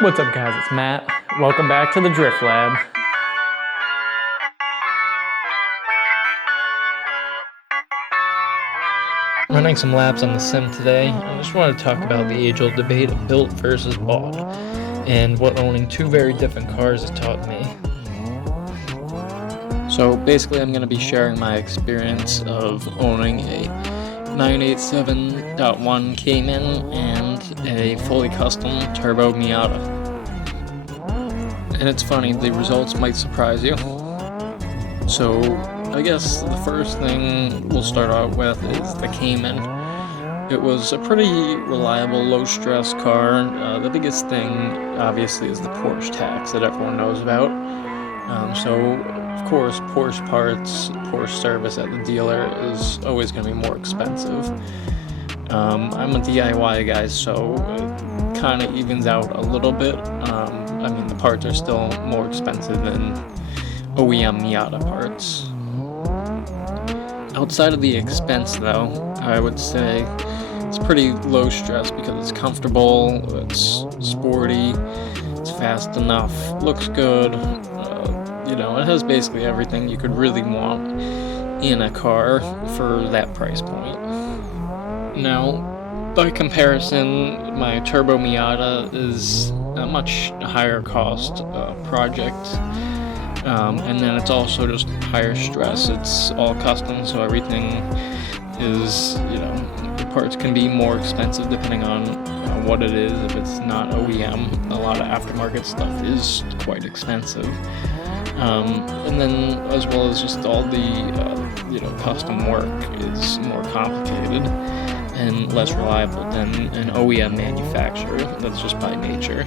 What's up, guys? It's Matt. Welcome back to the Drift Lab. Running some laps on the sim today. I just want to talk about the age-old debate of built versus bought and what owning two very different cars has taught me. So basically I'm going to be sharing my experience of owning a 987.1 Cayman and a fully custom turbo Miata. And it's funny, the results might surprise you. So I guess the first thing we'll start out with is the Cayman. It was a pretty reliable, low-stress car. The biggest thing, obviously, is the Porsche tax that everyone knows about. So, of course, Porsche parts, Porsche service at the dealer is always going to be more expensive. I'm a DIY guy, so it kind of evens out a little bit. I mean, the parts are still more expensive than OEM Miata parts. Outside of the expense, though, I would say it's pretty low stress because it's comfortable, it's sporty, it's fast enough, looks good. It has basically everything you could really want in a car for that price point. Now, by comparison, my Turbo Miata is a much higher cost project. And then it's also just higher stress. It's all custom, so everything is, the parts can be more expensive depending on what it is. If it's not OEM, a lot of aftermarket stuff is quite expensive. And then as well as just all the, custom work is more complicated and less reliable than an OEM manufacturer. That's just by nature.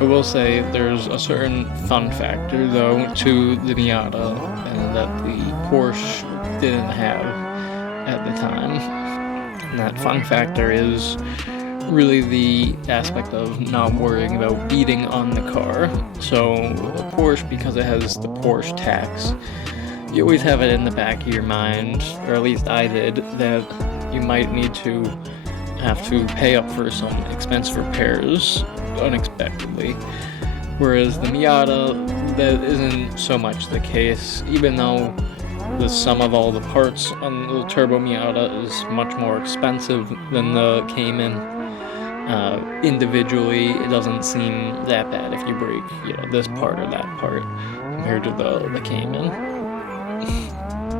I will say there's a certain fun factor, though, to the Miata and that the Porsche didn't have at the time. And that fun factor is really the aspect of not worrying about beating on the car. So the Porsche, because it has the Porsche tax, you always have it in the back of your mind, or at least I did, that you might need to have to pay up for some expense repairs unexpectedly, whereas the Miata, that isn't so much the case. Even though the sum of all the parts on the Turbo Miata is much more expensive than the Cayman, individually it doesn't seem that bad if you break this part or that part compared to the Cayman.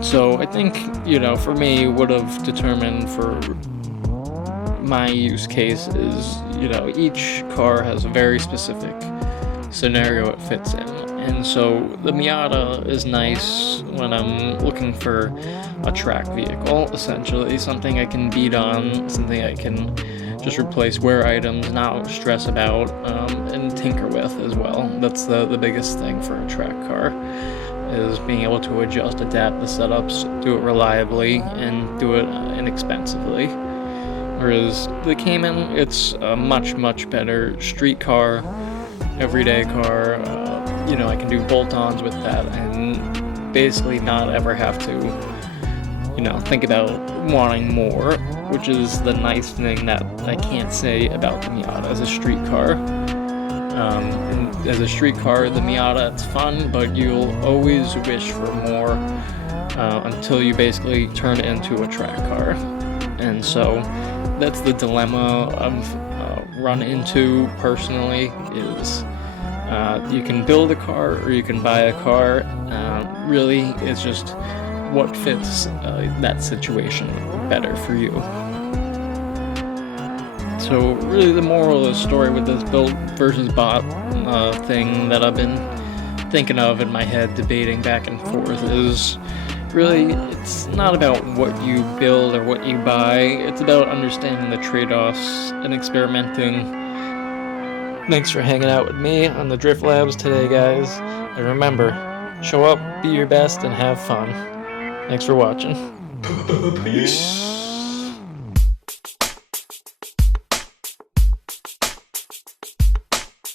So I think for me, would have determined for my use case is, each car has a very specific scenario it fits in. And so the Miata is nice when I'm looking for a track vehicle, essentially, something I can beat on, something I can just replace wear items, not stress about, and tinker with as well. That's the biggest thing for a track car, is being able to adjust, adapt the setups, do it reliably, and do it inexpensively. Whereas the Cayman, it's a much, much better street car, everyday car. I can do bolt-ons with that and basically not ever have to, think about wanting more, which is the nice thing that I can't say about the Miata as a street car. And as a street car, the Miata, it's fun, but you'll always wish for more until you basically turn it into a track car. And so that's the dilemma I've run into personally, is you can build a car or you can buy a car. Really, it's just what fits that situation better for you. So really the moral of the story with this built versus bought thing that I've been thinking of in my head, debating back and forth, is really, it's not about what you build or what you buy. It's about understanding the trade-offs and experimenting. Thanks for hanging out with me on the Drift Labs today, guys. And remember, show up, be your best, and have fun. Thanks for watching. Peace.